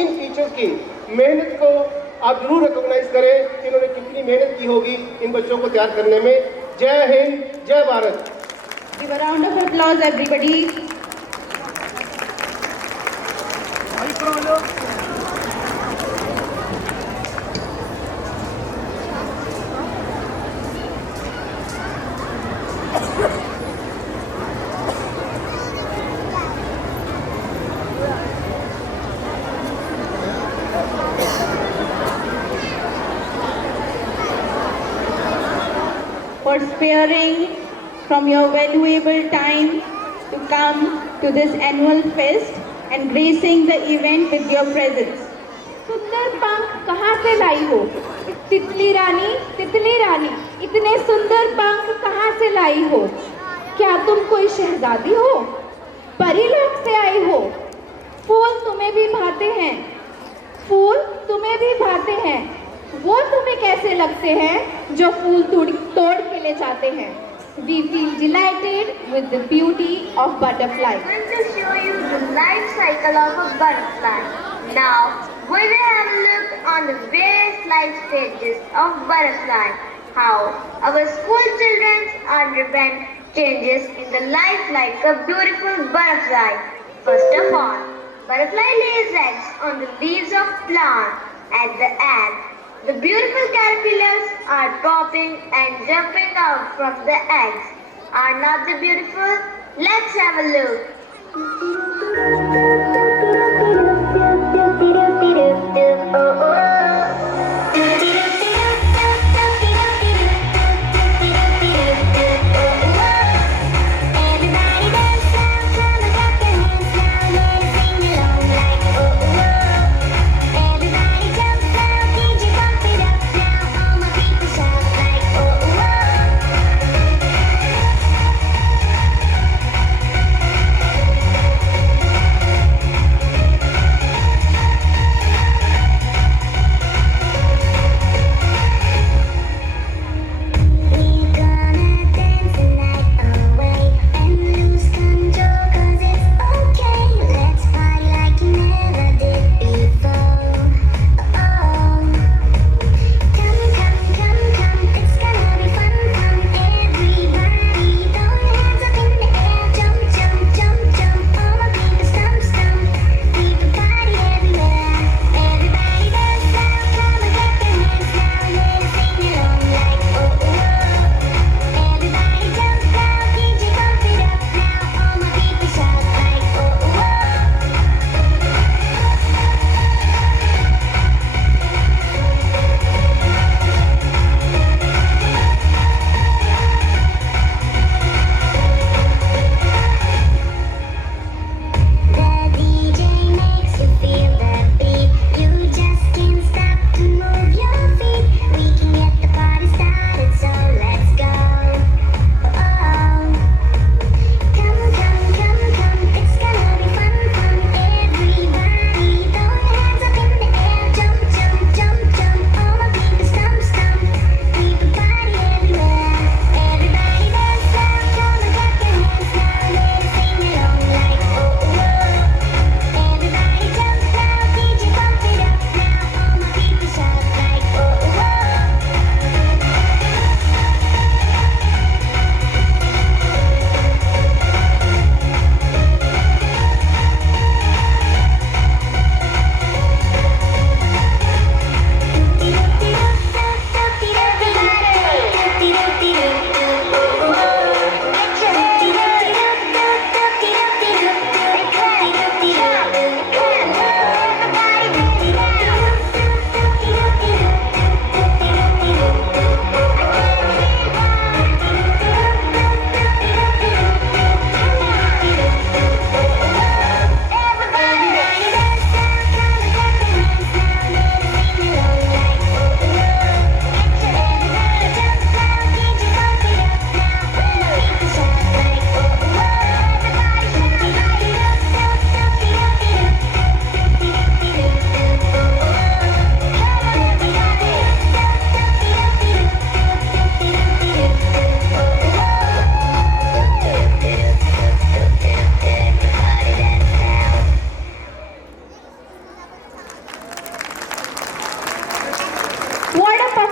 इन teachers की मेहनत को आप जरूर रिकॉग्नाइज करें, इन्होंने कितनी मेहनत की होगी इन बच्चों को तैयार करने में। जय हिंद, जय Bharat. Give a round of applause, everybody. For sparing from your valuable time to come to this annual fest and gracing the event with your presence. सुंदर पंख कहाँ से लाई हो? तितली रानी, इतने सुंदर पंख कहाँ से लाई हो? क्या तुम कोई शहजादी हो? परीलोक से आई हो? फूल तुम्हें भी भाते हैं, फूल तुम्हें भी भाते हैं। वो तुम्हें कैसे लगते हैं जो फूल तोड़ के ले जाते हैं? We feel delighted with the beauty of butterfly. I'm going to show you the life cycle of a butterfly. Now, we will have a look on the various life stages of butterfly. How our school children underwent changes in the life like a beautiful butterfly. First of all, butterfly lays eggs on the leaves of plant. At the end, the beautiful caterpillars are popping and jumping out from the eggs. Are not they beautiful? Let's have a look.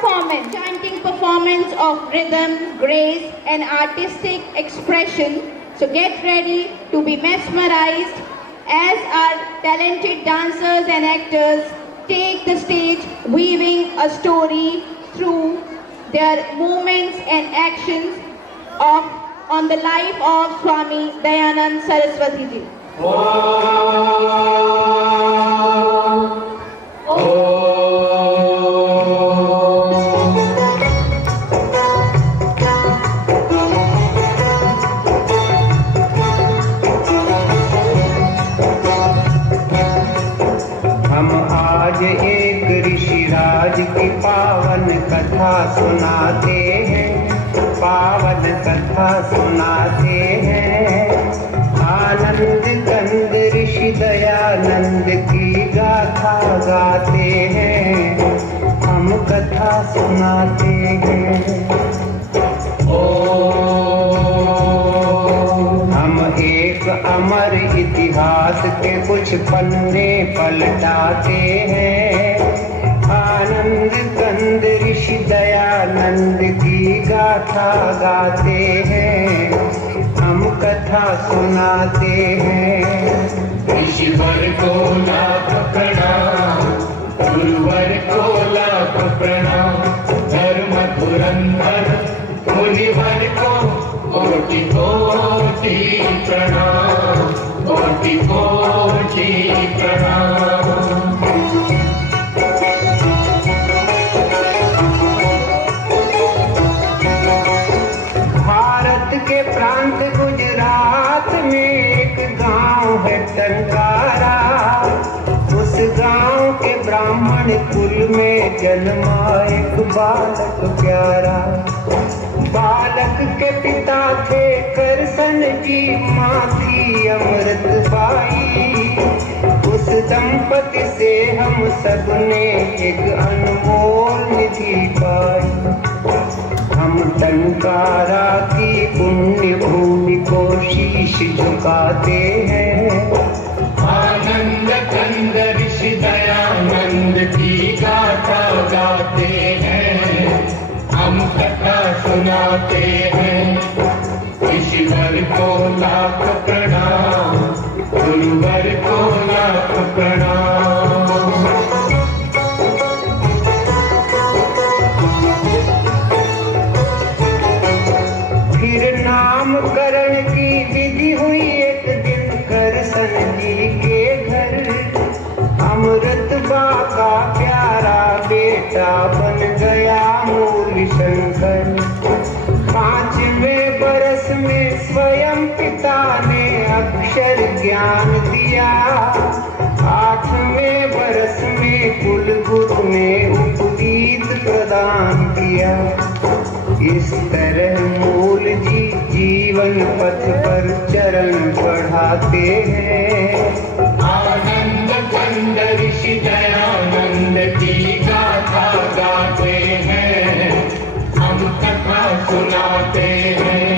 chanting performance of rhythm, grace, and artistic expression. So get ready to be mesmerized as our talented dancers and actors take the stage, weaving a story through their movements and actions on the life of Swami Dayanand Saraswati Ji. हम आज एक ऋषिराज की पावन कथा सुनाते हैं, पावन कथा सुनाते हैं। आनंद कंद ऋषि दयानंद की गाथा गाते हैं, हम कथा सुनाते हैं। हम एक अमर इतिहास के कुछ पन्ने पलटाते हैं। आनंद कंद ऋषि दयानंद की गाथा गाते हैं, हम कथा सुनाते हैं। ऋषिवर को लाख प्रणाम, गुरुवर को लाख प्रणाम, धर्म धुरंधर मुनिवर को कोटि कोटि प्रणाम, कोटि कोटि प्रणाम। भारत के प्रांत गुजरात में एक गांव है टंकारा। उस गांव के ब्राह्मण कुल में जन्मा एक बालक प्यारा। बालक के पिता थे करसन जी, माँ थी अमृत बाई। उस दंपति से हम सब ने एक अनमोल निधि पाई। हम टंकारा की पुण्य भूमि को शीश झुकाते हैं। आनंद कंद ऋषि दयानंद की गाथा गाते हैं, हम कथा सुनाते हैं। ऋषिवर को लाख प्रणाम, गुरुवर को लाख प्रणाम। फिर नामकरण की विधि हुई एक दिन करसन जी के घर। अमृत बा का प्यारा बेटा बन गया मूल शंकर। 5वें बरस में स्वयं पिता ने अक्षर ज्ञान दिया। 8वें बरस में कुलगुरु ने उपवीत प्रदान किया। इस तरह मूल जी जीवन पथ पर चरण बढ़ाते हैं। आनंद कंद ऋषि दयानंद की गाथा गाते हैं, हम कथा सुनाते हैं।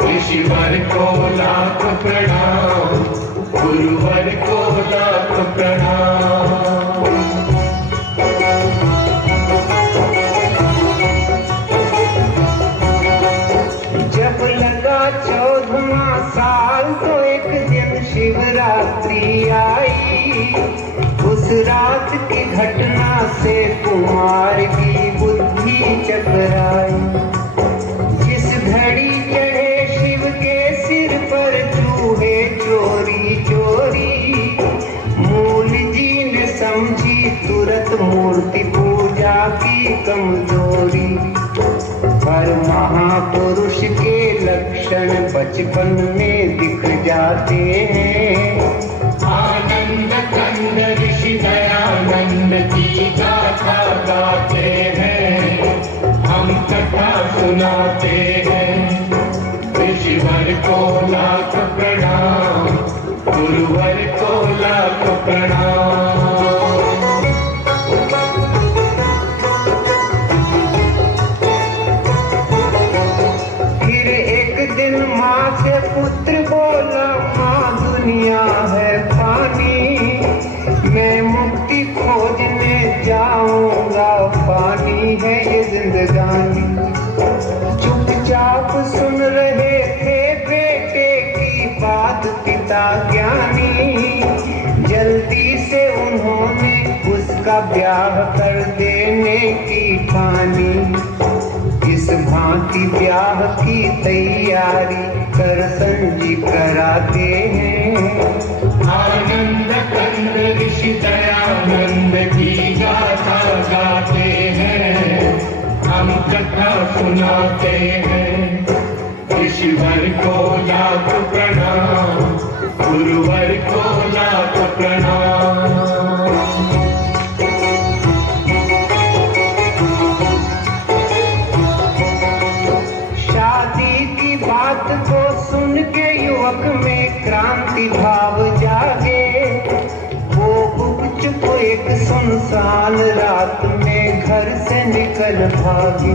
ऋषिवर को लाख प्रणाम, गुरुवर को लाख प्रणाम। जब लगा 14वां साल तो एक दिन शिवरात्रि आई। उस रात की घटना से कुमार की बुद्धि चकराई। जिस घड़ी चढ़े शिव के सिर पर चूहे चोरी चोरी, मूल जी ने समझी तुरंत मूर्ति पूजा की कमजोरी। पर महापुरुष के लक्षण बचपन में दिख जाते हैं। आनंद कंद ऋषि दयानंद की गाथा गाते हैं, हम कथा सुनाते हैं। ऋषिवर को लाख प्रणाम, गुरुवर को लाख प्रणाम। माँ से पुत्र बोला, माँ दुनिया है पानी, मैं मुक्ति खोजने जाऊंगा पानी है ये जिंदगानी। चुपचाप सुन रहे थे बेटे की बात पिता ज्ञानी, जल्दी से उन्होंने उसका ब्याह कर देने की ठानी। इस भांति ब्याह की तैयारी कर संजीव कराते हैं। आनंद कंद ऋषि दयानंद की गाथा गाते हैं, हम कथा सुनाते हैं। ऋषिवर को लाख प्रणाम, गुरुवर को लाख प्रणाम। बात को सुन के युवक में क्रांति भाव जागे। वो गुपचुप एक सुनसान रात में घर से निकल भागे।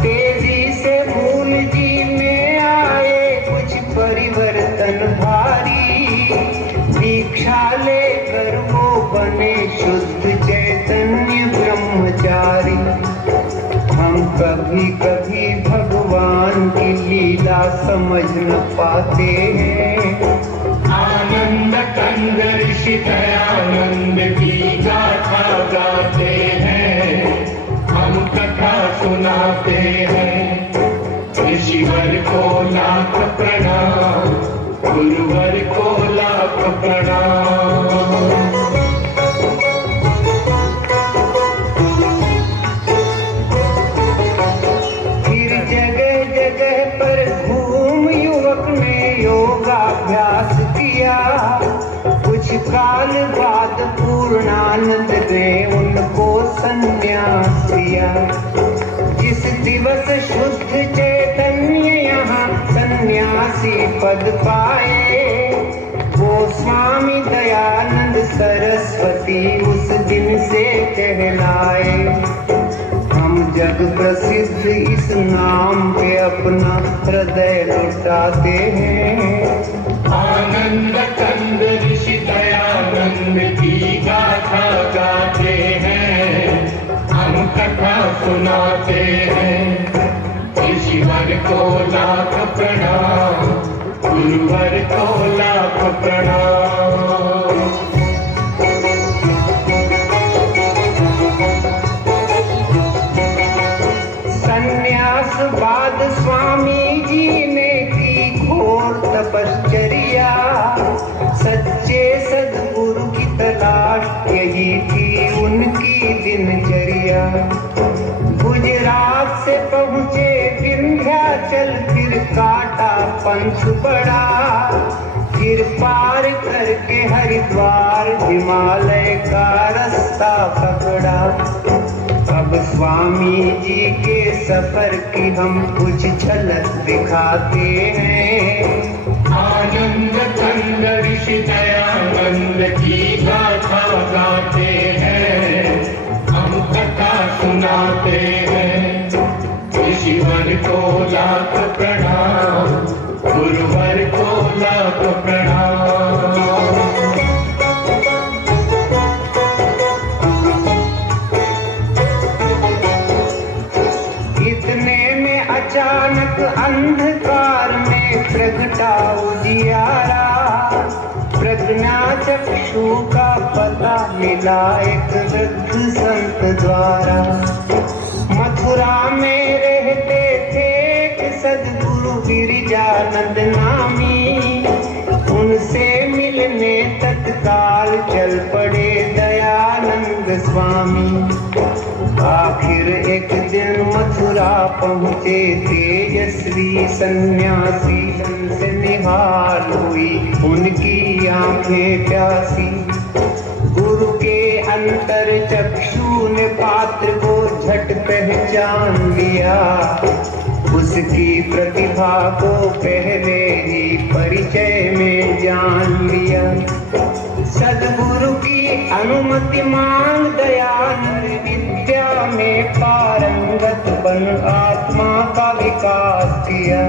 तेजी से मूल जी में आए कुछ परिवर्तन भारी, दीक्षा लेकर वो बने शुद्ध चैतन्य ब्रह्मचारी। हम कभी कभी भगवान की लीला समझ न पाते हैं। आनंद कंद ऋषि दयानंद की गाथा गाते हैं, हम कथा सुनाते हैं। ऋषिवर को लाख प्रणाम, गुरुवर को लाख प्रणाम। योगाभ्यास किया, कुछ काल बाद पूर्णानंद ने उनको संन्यास दिया। जिस दिवस शुद्ध चैतन्य यहाँ सन्यासी पद पाए, वो स्वामी दयानंद सरस्वती उस दिन से कहलाए। हम जग प्रसिद्ध इस नाम पे अपना हृदय लुटाते हैं। आनंद कंद ऋषि दयानंद की गाथा गाते हैं, हम कथा सुनाते हैं। ऋषिवर को लाख प्रणाम, गुरुवर को लाख प्रणाम। बाद स्वामी जी ने की घोर तपश्चर्या, सच्चे सद्गुरु की तलाश यही थी उनकी दिनचर्या। गुजरात से पहुँचे विंध्याचल, फिर काटा पंथ बड़ा, फिर पार करके हरिद्वार हिमालय का रास्ता पकड़ा। अब स्वामी जी के सफर की हम कुछ झलक दिखाते हैं। आनंद कंद ऋषि दयानंद की गाथा गाते हैं, हम कथा सुनाते हैं। ऋषिवर को लाख प्रणाम, गुरुवर को लाख प्रणाम। अचानक अंधकार में प्रगटा उजियारा, प्रज्ञा चक्षु का पता मिला एक वृद्ध संत द्वारा। मथुरा में रहते थे एक सद्गुरु गिरिजानंद नामी, उनसे मिलने तत्काल चल पड़े दयानंद स्वामी। आखिर एक दिन मथुरा पहुँचे तेजस्वी सन्यासी, से निहाल हुई उनकी आंखें प्यासी। गुरु के अंतर चक्षु ने पात्र को झट पहचान लिया, उसकी प्रतिभा को पहले ही परिचय में जान लिया। सद्गुरु की अनुमति मांग दयानंद विद्या में पारंगत बन आत्मा का विकास किया।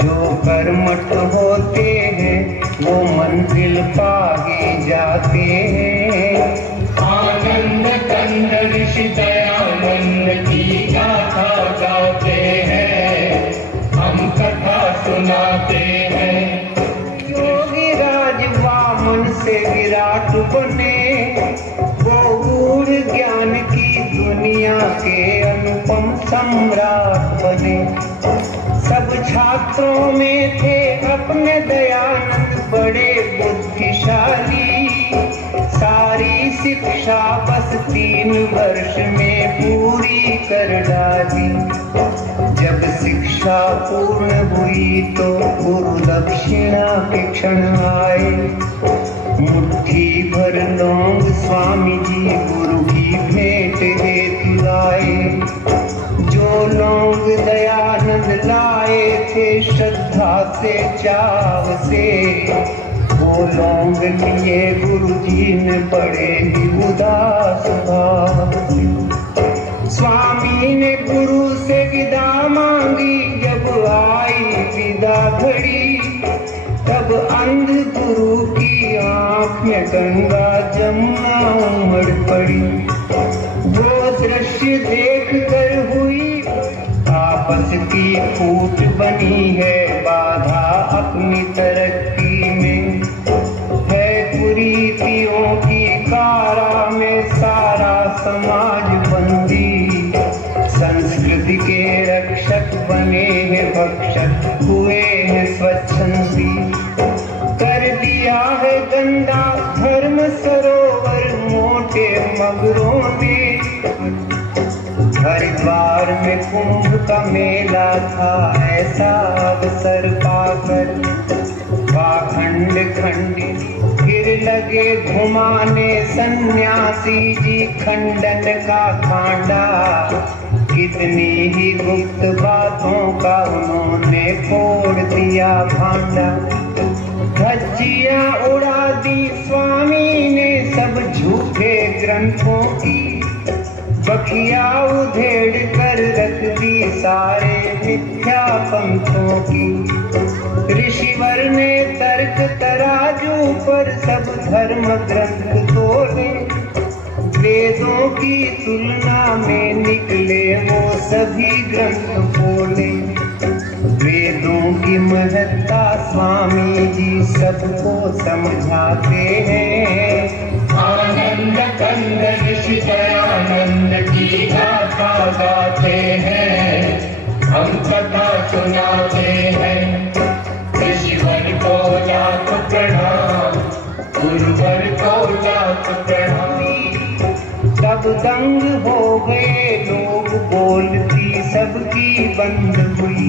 जो कर्मठ होते हैं वो मंजिल पा ही जाते हैं। आनंद कंद ऋषि दयानंद बने, वो गूढ़ ज्ञान की दुनिया के अनुपम सम्राट बने। सब छात्रों में थे अपने दयानंद बड़े बुद्धिशाली, सारी शिक्षा बस 3 वर्ष में पूरी कर डाली। जब शिक्षा पूर्ण हुई तो गुरु दक्षिणा के क्षण आए, मुट्ठी भर लौंग स्वामी जी गुरु की भेंट हेतु लाए। जो लौंग दयानंद लाए थे श्रद्धा से चाव से, वो लौंग लिए गुरु जी ने बड़े ही उदास भाव से। स्वामी ने गुरु से विदा मांगी, जब आई विदा घड़ी, तब अंध गुरु की आंख में गंगा जमुना उमड़ पड़ी। वो दृश्य देख कर हुई आपस की फूट बनी है बाधा अपनी तरक्की में। है कुरीतियों की कारा में सारा समाज बंदी, संस्कृति के रक्षक बने हैं भक्षक हुए हैं स्वच्छंदी। कर दिया है गंदा धर्म सरोवर मोटे मगरों ने। हरिद्वार में कुंभ का मेला था ऐसा अवसर पाकर, पाखंड खंडित फिर लगे घुमाने सन्यासी जी खंडन का कांडा। कितनी ही गुप्त बातों का उन्होंने फोड़ दिया भांडा। धज्जियां उड़ा दी स्वामी ने सब झूठे ग्रंथों की, बखिया उधेड़ कर रख दी सारे मिथ्या पंथों की। ऋषिवर ने तर्क तराजू पर सब धर्म ग्रंथ तोले, वेदों की तुलना में निकले वो सभी ग्रंथ बोले। वेदों की महत्ता स्वामी जी सबको समझाते हैं। आनंद कंद ऋषि दयानंद की गाथा गाते हैं, हम कथा सुनाते हैं। ऋषिवर को लाख प्रणाम, गुरुवर को लाख प्रणाम। तब दंग हो गए लोग, बोलती सबकी बंद हुई।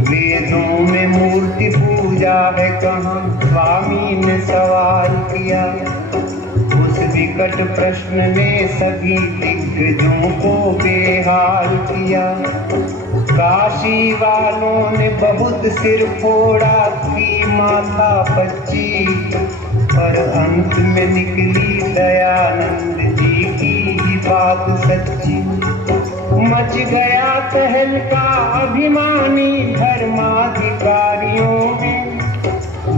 वेदों में मूर्ति पूजा है कहाँ, स्वामी ने सवाल किया। उस विकट प्रश्न ने सभी दिग्गजों को बेहाल किया। काशी वालों ने बहुत सिर फोड़ा थी माथा पच्ची, पर अंत में निकली दयानंद जी की ही बात सच्ची। मच गया तहलका अभिमानी धर्माधिकारियों में,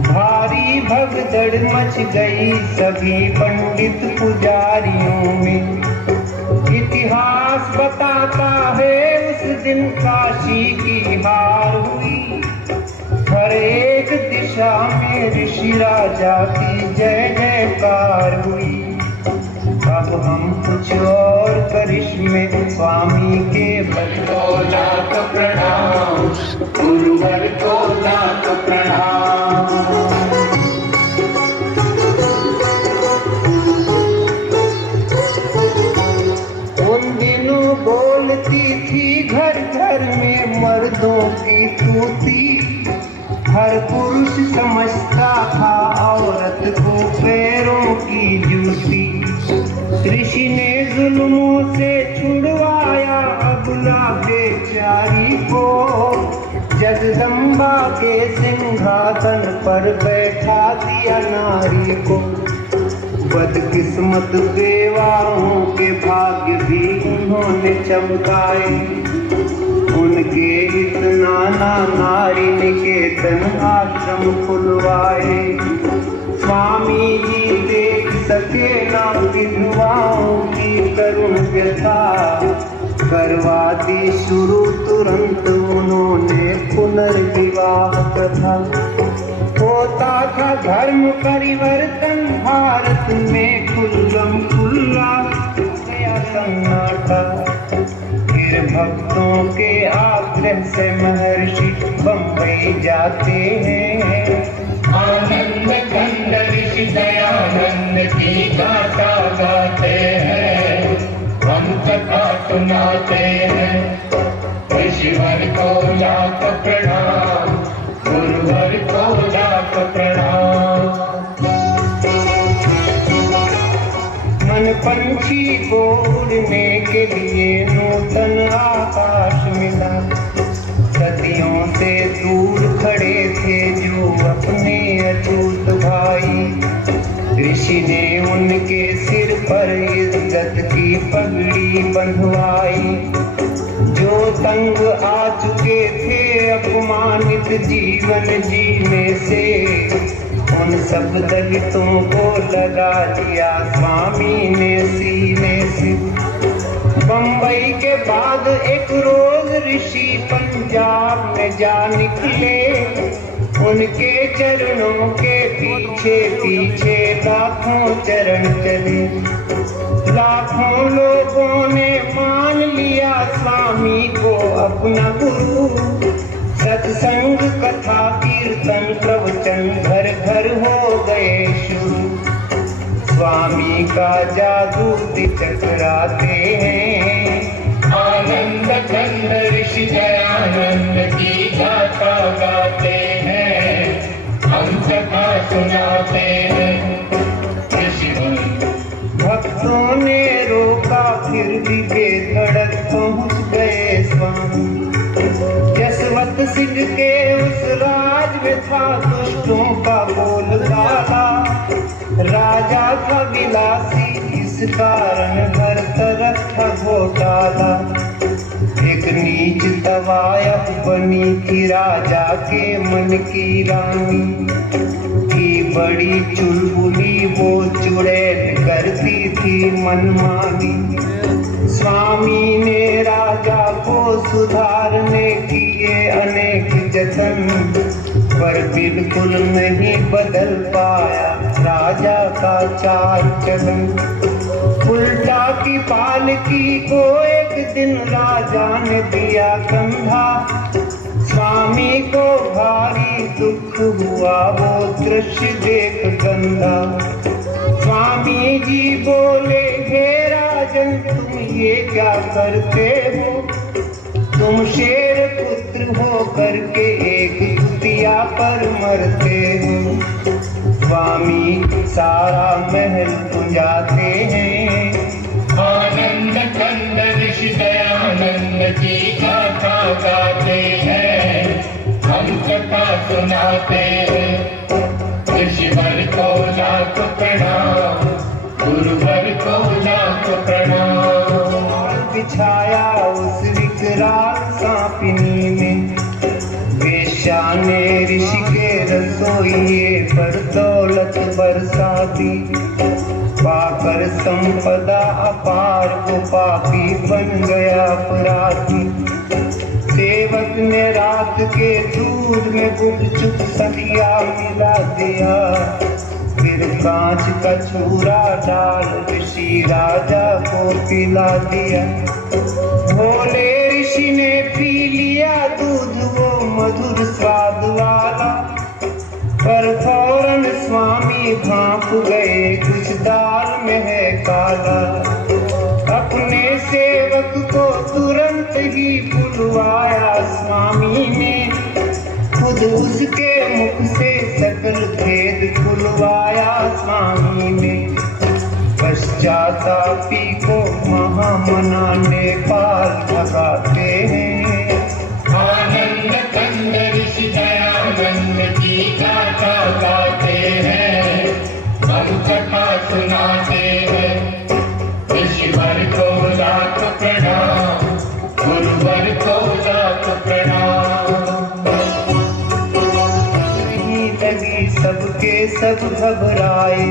भारी भगदड़ मच गई सभी पंडित पुजारियों में। इतिहास बताता है उस दिन काशी की हार हुई, हर एक दिशा में ऋषि राजा की जय जयकार हुई। अब हम कुछ और करिश्मे स्वामी के बल को लाख प्रणाम, गुरुवर को लाख प्रणाम। उन दिनों बोलती थी घर घर में मर्दों की तूती, हर पुरुष समझता था औरत को पैरों की जूती। ऋषि ने जुल्मों से छुड़वाया अबला बेचारी को, जगदम्बा के सिंहासन पर बैठा दिया नारी को। बदकिस्मत बेवाओं के भाग्य भी उन्होंने चमकाए, उनके हित नाना नारी निकेतन आश्रम खुलवाए। स्वामी जी देख सके ना विधवाओं की करुण व्यथा, करवा दी शुरू तुरंत उन्होंने पुनर्विवाह कथा। होता था धर्म परिवर्तन भारत में खुल्लम खुल्ला गया सन्नाटा। फिर भक्तों के आग्रह से महर्षि बम्बई जाते हैं। आनंद कंद ऋषि दयानंद की गाथा गाते हैं, हम कथा सुनाते हैं। ऋषिवर को लाख प्रणाम, गुरुवर को लाख प्रणाम। मन पंछी को उड़ने के लिए नूतन आकाश मिला। सदियों से दूर खड़े थे जो अपने अछूत भाई, ऋषि ने उनके सिर पर इज्जत की पगड़ी बंधवाई। जो तंग आ चुके थे अपमानित जीवन जीने से, उन सब दलितों को लगा दिया स्वामी ने सीने से। बम्बई के बाद एक रोज ऋषि पंजाब में जा निकले। उनके चरणों के पीछे पीछे लाखों चरण चले। लाखों लोगों ने मान लिया स्वामी को अपना गुरु। सत्संग कथा कीर्तन प्रवचन घर घर हो गए शुरू। स्वामी का जादू चकराते हैं। आनंद कंद ऋषि दयानंद की गाथा गाते हैं, हम कथा सुनाते हैं। भक्तों ने रोका फिर भी बेधड़क पहुंच गए स्वामी। यशवंत सिंह के उस राज में था दुष्टों का बोलबाला। राजा था विलासी, इस कारण हर तरफ था घोटाला। एक नीच तवायफ बनी थी राजा के मन की रानी। की बड़ी चुलबुली वो चुड़ैल करती थी मनमानी। स्वामी ने राजा को सुधारने किए अनेक जतन, पर बिल्कुल नहीं बदल पाया राजा का चाल चलन। उल्टा की पालकी को एक दिन राजा ने दिया कंधा। स्वामी को भारी दुख हुआ वो दृश्य देख गंदा। स्वामी जी बोले, हे राजन तुम ये क्या करते हो? तुम शेर पुत्र हो करके एक कुतिया पर मरते हो। स्वामी सारा महल पुंजाते हैं। आनंद कंद ऋषि दयानंद की गाथा गाते हैं, हम कथा सुनाते हैं। ऋषिवर को लाख प्रणाम, गुरुवर को लाख प्रणाम। बिछाया उस विकराल सांपिनी में, वेश्या ने ऋषि के रसोइये पर दौलत बरसा दी। पाकर संपदा अपार को पापी बन गया अपराधी। सेवक ने रात के दूध में गुपचुप सतिया मिला दिया। फिर कांच का चूरा डाल ऋषि राजा को पिला दिया। भोले ऋषि ने पी लिया दूध वो मधुर स्वाद वाला, पर फौरन स्वामी भांप गए कुछ दाल में है काला। अपने सेवक को तुरंत ही बुलवाया स्वामी ने, खुद उसके मुख से सकल भेद खुलवाया स्वामी ने। पश्चातापी को महामनाने पाल भगाते हैं। आनंद कंद ऋषि दयानंद की गाथा गाते हैं, हम कथा सुनाते हैं। ऋषिवर को लाख प्रणाम, गुरुवर को लाख प्रणाम। लगी सबके सब घबराए।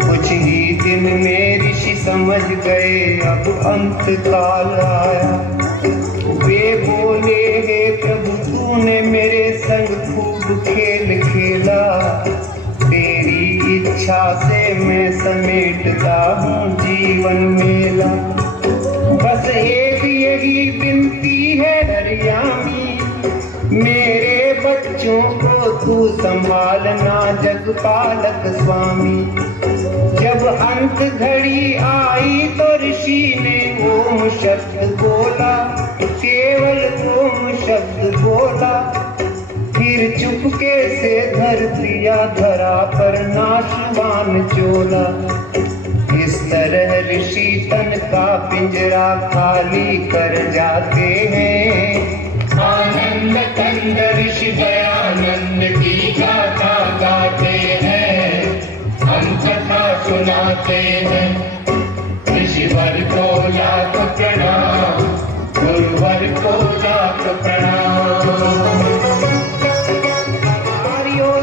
कुछ ही दिन में ऋषि समझ गए अब अंत काल आया। वे बोले, हे प्रभु तूने मेरे संग खूब खूब खेल खेला, तेरी इच्छा से मैं समेटता हूँ जीवन मेला। बस एक यही विनती है दरियामी, मेरे बच्चों को तू संभालना जगपालक स्वामी। जब अंत घड़ी आई तो ऋषि ने ओम शब्द बोला, केवल ओम शब्द बोला। फिर चुपके से धरतिया धरा पर नाशवान चोला। इस तरह ऋषि तन का पिंजरा खाली कर जाते हैं। आनंद कंद ऋषि दयानंद की गाथा गाते हैं, हम कथा सुनाते हैं। ऋषिवर को लाख प्रणाम, गुरुवर को लाख प्रणाम।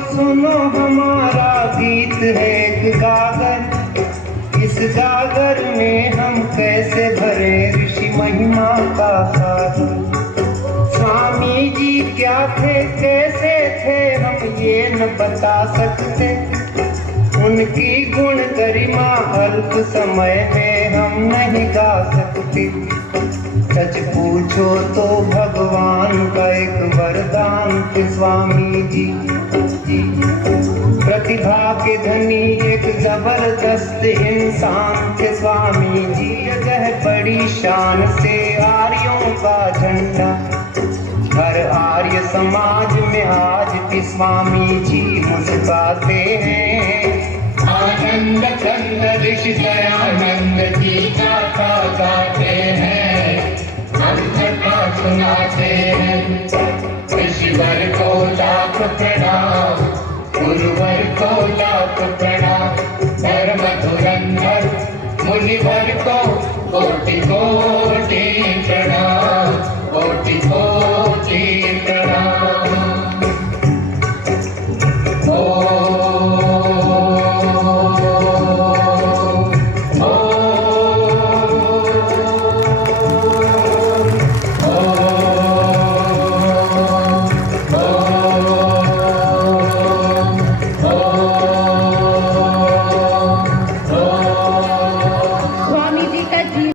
सुनो हमारा गीत है एक गागर, इस गागर में हम कैसे भरे ऋषि महिमा का सागर। स्वामी जी क्या थे कैसे थे हम ये न बता सकते, उनकी गुण गरिमा अल्प समय में हम नहीं गा सकते। सच पूछो तो भगवान का एक वरदान थे स्वामी जी। प्रतिभा के धनी एक जबरदस्त इंसान थे स्वामी जी। जगह बड़ी शान से आर्यों का झंडा हर आर्य समाज में आज भी स्वामी जी मुस्कुराते हैं। आनंद कंद ऋषि दयानंद की गाथा गाते हैं, हम कथा सुनाते हैं। ऋषिवर को लाख प्रणाम, गुरुवर को लाख प्रणाम, धर्म धुरंधर मुनिवर को